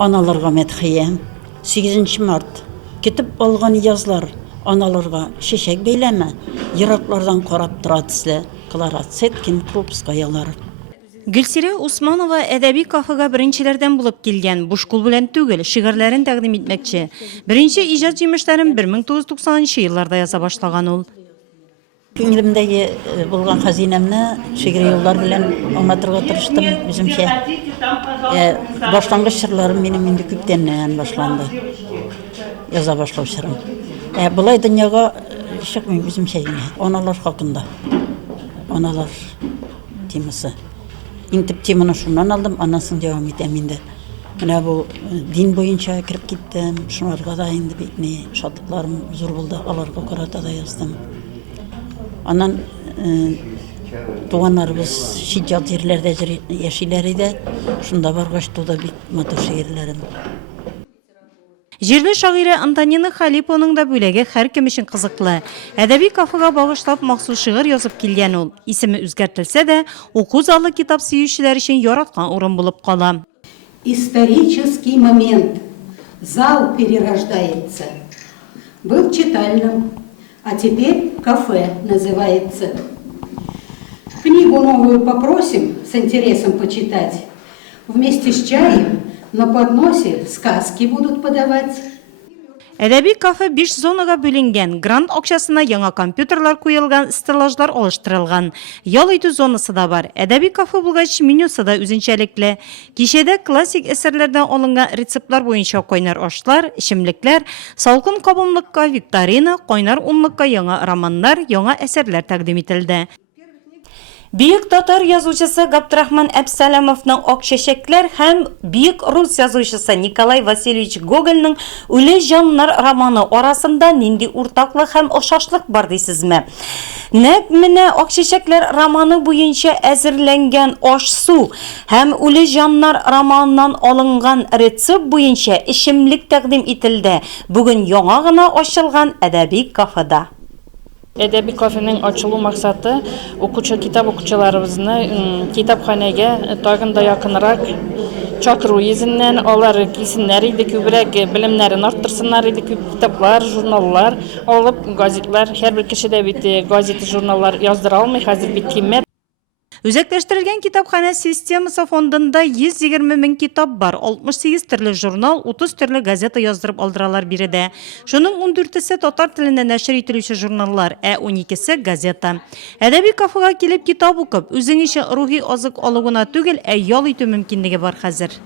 Аналарга мәдхия. 8 март. Кетіп алған язлар аналарға шешек бейләме. Йыраклардан карап тора төсле. Клара Цеткин, Крупскаялар. Гөлсирә Усманова әдәби кафега беренчеләрдән булып килгән, буш кул белән түгел, шигырьләрен тәкъдим итмәкче. Беренче иҗат җимешләрен 1990 елларда яза башлаган ул. Күңелемдәге булган хазинәмне шигъри юллар белән аңлатырга тырыштым үземчә. Башлангыч чырларым минем инде күптәннән башланды. Яза башлаучырым. Булай дөньяга чыкмый үземчә генә. Аналар хакында. Аналар темасы. Интип теманы шуннан алдым, аннан соң дәвам итәм инде. Менә бу дин буенча кирип киттем. Шуларга да инде бик ни шатлыкларым зур булды. Аларга карата да яздым. Аннан туганнарыбыз шиҗат җирләрдә яшиләр иде. Шунда баргач туда бик матур шигырьләрем. Җирле шагыйрә Антонина Халипованың да бүләге һәркем өчен кызыклы. Әдәби кафега багышлап махсус шигырь язып килгән ул. Исеме үзгәртелсә дә, уку залы китап сөючеләр өчен яраткан урын булып кала. Исторический момент. Зал перерождается. Был читальным, а теперь кафе называется. Книгу новую попросим с интересом почитать. Вместе с чаем на подносе сказки будут подавать. Әдәби кафе 5 зонага бүленгән, грант акчасына яңа компьютерлар куелган, стеллажлар алыштырылган. Ял итү зонасы да бар. Әдәби кафе булгач менюсы да үзенчәлекле. Кичәдә классик әсәрләрдән алынган рецептлар буенча кайнар ашлар, эчемлекләр, салкын кабымлыкка викторина, кайнар унлыкка яңа романнар, яңа әсәрләр тәкъдим ителде. Бийек татар язучысы Габдрахман Әбсәләмовның «Ак чәчәкләр» һәм бийек рус язучысы Николай Васильевич Гогольның «Үле җаннар» романы арасында нинди уртаклык һәм охшашлык бар дисезме? Нәкъ менә «Ак чәчәкләр» романы буенча әзерләнгән аш-су һәм «Үле җаннар» романынан алынган рецепт буенча эчемлек тәкъдим ителде. Бүген яңа гына ачылган әдәби кафеда. Әдәби кафеның ачылу максаты китап укучыларыбызны китапханәгә тагын да якынрак чакыру йөзеннән, алар кисеннәр иде, күбрәк белемнәрен арттырсыннар иде, күп китаплар, журналлар алып, газетлар, һәрбер кеше дә бит газета, журналлар яздыра алмый, хәзер бит киммәт. Үзәкләштерелгән китапханә системасы фондында 120 мең китап бар, 68 төрле журнал, 30 төрле газета яздырып алдыралар биредә. Шуның 14-се татар телендә нәшер ителүче журналлар, 12-се газета. Әдәби кафега килеп китап укып, үзең өчен рухи азык алуына түгел, ял итү мөмкинлеге бар хәзер.